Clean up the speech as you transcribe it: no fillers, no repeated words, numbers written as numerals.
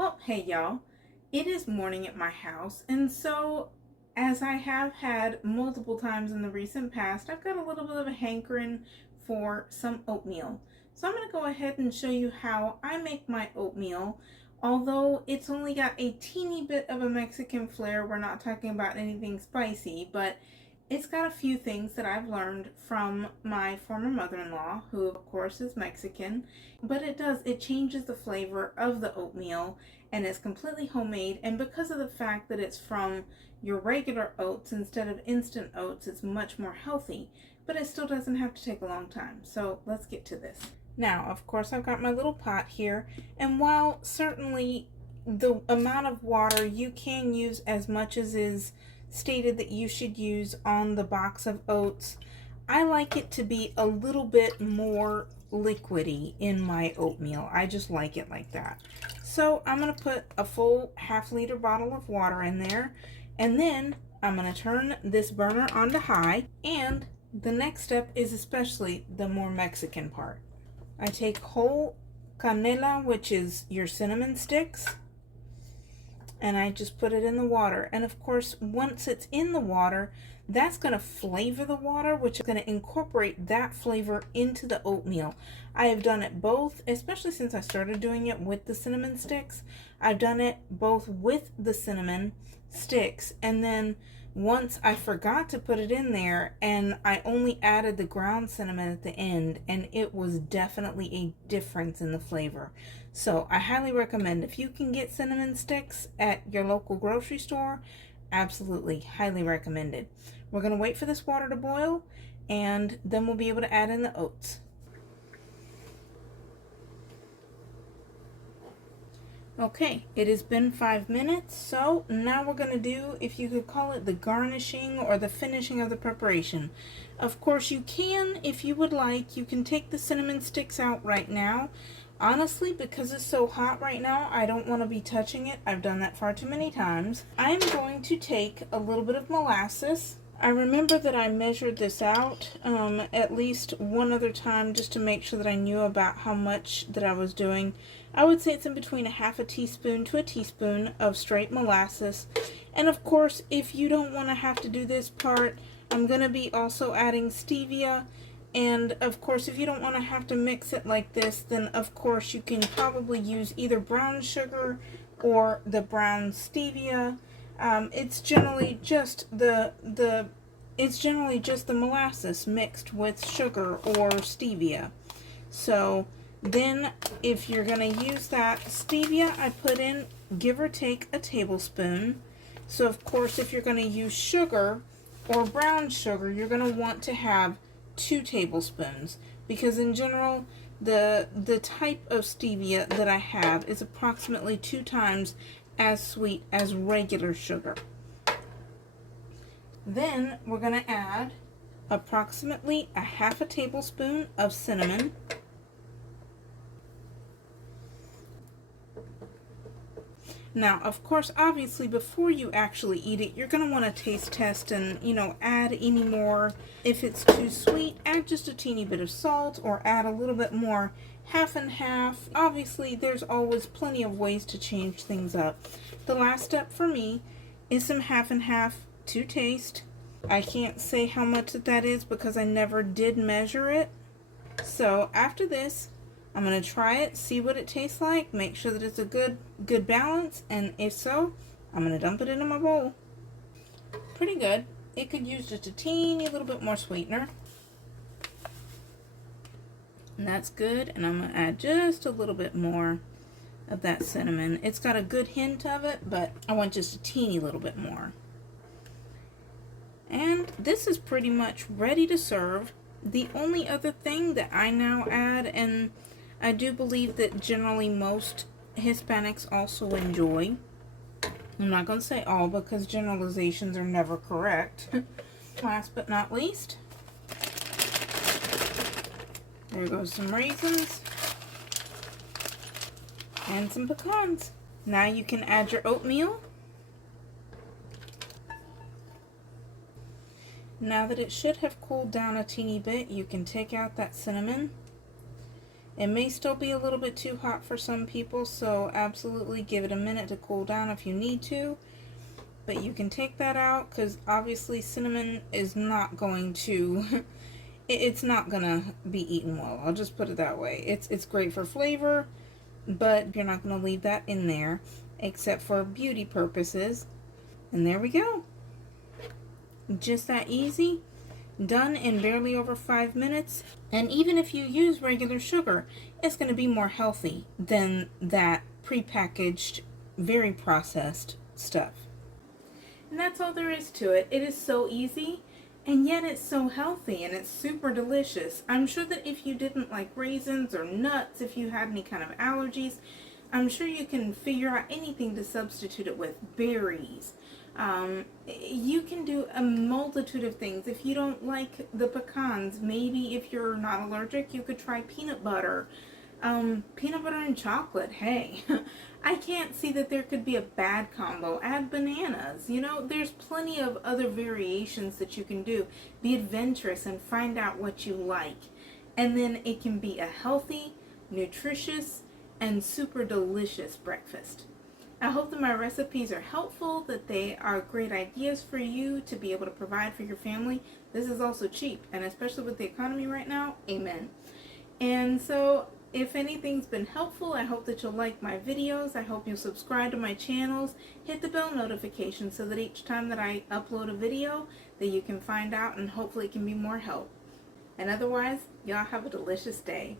Well, hey y'all. It is morning at my house, and so as I have had multiple times in the recent past, I've got a little bit of a hankering for some oatmeal. So I'm going to go ahead and show you how I make my oatmeal. Although it's only got a teeny bit of a Mexican flair, we're not talking about anything spicy, but it's got a few things that I've learned from my former mother-in-law, who of course is Mexican, but it changes the flavor of the oatmeal, and it's completely homemade, and because of the fact that it's from your regular oats instead of instant oats, it's much more healthy, but it still doesn't have to take a long time. So let's get to this. Now, of course, I've got my little pot here, and while certainly the amount of water you can use as much as is stated that you should use on the box of oats, I like it to be a little bit more liquidy in my oatmeal. I just like it like that. So I'm going to put a full half-liter bottle of water in there, and then I'm going to turn this burner on to high, and the next step is especially the more Mexican part. I take whole canela, which is your cinnamon sticks, and I just put it in the water. And of course, once it's in the water, that's going to flavor the water, which is going to incorporate that flavor into the oatmeal. I have done it both, especially since I started doing it with the cinnamon sticks. I've done it both with the cinnamon sticks, and then once I forgot to put it in there, and I only added the ground cinnamon at the end, and it was definitely a difference in the flavor. So I highly recommend, if you can get cinnamon sticks at your local grocery store, absolutely highly recommended. We're going to wait for this water to boil, and then we'll be able to add in the oats. Okay, it has been 5 minutes, so now we're going to do, if you could call it, the garnishing or the finishing of the preparation. Of course, you can, if you would like, you can take the cinnamon sticks out right now. Honestly, because it's so hot right now, I don't want to be touching it. I've done that far too many times. I'm going to take a little bit of molasses. I remember that I measured this out at least one other time just to make sure that I knew about how much that I was doing. I would say it's in between a half a teaspoon to a teaspoon of straight molasses. And of course, if you don't want to have to do this part, I'm going to be also adding stevia. And of course, if you don't want to have to mix it like this, then of course you can probably use either brown sugar or the brown stevia. It's generally just the molasses mixed with sugar or stevia. So then if you're going to use that stevia, I put in, give or take, a tablespoon. So of course, if you're going to use sugar or brown sugar, you're going to want to have 2 tablespoons, because in general the type of stevia that I have is approximately 2 times as sweet as regular sugar. Then we're going to add approximately a half a tablespoon of cinnamon. Now, of course, obviously, before you actually eat it, you're going to want to taste test and, add any more. If it's too sweet, add just a teeny bit of salt, or add a little bit more, half and half. Obviously, there's always plenty of ways to change things up. The last step for me is some half and half to taste. I can't say how much that is because I never did measure it. So after this, I'm going to try it, see what it tastes like, make sure that it's a good balance, and if so, I'm going to dump it into my bowl. Pretty good. It could use just a teeny little bit more sweetener. And that's good, and I'm going to add just a little bit more of that cinnamon. It's got a good hint of it, but I want just a teeny little bit more. And this is pretty much ready to serve. The only other thing that I now add, and I do believe that generally most Hispanics also enjoy, I'm not going to say all because generalizations are never correct. Last but not least, there goes some raisins and some pecans. Now you can add your oatmeal. Now that it should have cooled down a teeny bit, you can take out that cinnamon. It may still be a little bit too hot for some people, so absolutely give it a minute to cool down if you need to. But you can take that out because obviously cinnamon is not going to it's not gonna be eaten well. I'll just put it that way. It's great for flavor, but you're not gonna leave that in there except for beauty purposes. And there we go. Just that easy. Done in barely over 5 minutes. And even if you use regular sugar, it's going to be more healthy than that prepackaged, very processed stuff. And that's all there is to it. It is so easy, and yet it's so healthy, and it's super delicious. I'm sure that if you didn't like raisins or nuts, if you had any kind of allergies, I'm sure you can figure out anything to substitute it with. Berries. You can do a multitude of things. If you don't like the pecans, maybe if you're not allergic, you could try peanut butter. Peanut butter and chocolate, hey. I can't see that there could be a bad combo. Add bananas. You know, there's plenty of other variations that you can do. Be adventurous and find out what you like. And then it can be a healthy, nutritious, and super delicious breakfast. I hope that my recipes are helpful, that they are great ideas for you to be able to provide for your family. This is also cheap, and especially with the economy right now, amen. And so, if anything's been helpful, I hope that you'll like my videos. I hope you'll subscribe to my channels. Hit the bell notification so that each time that I upload a video, that you can find out, and hopefully it can be more help. And otherwise, y'all have a delicious day.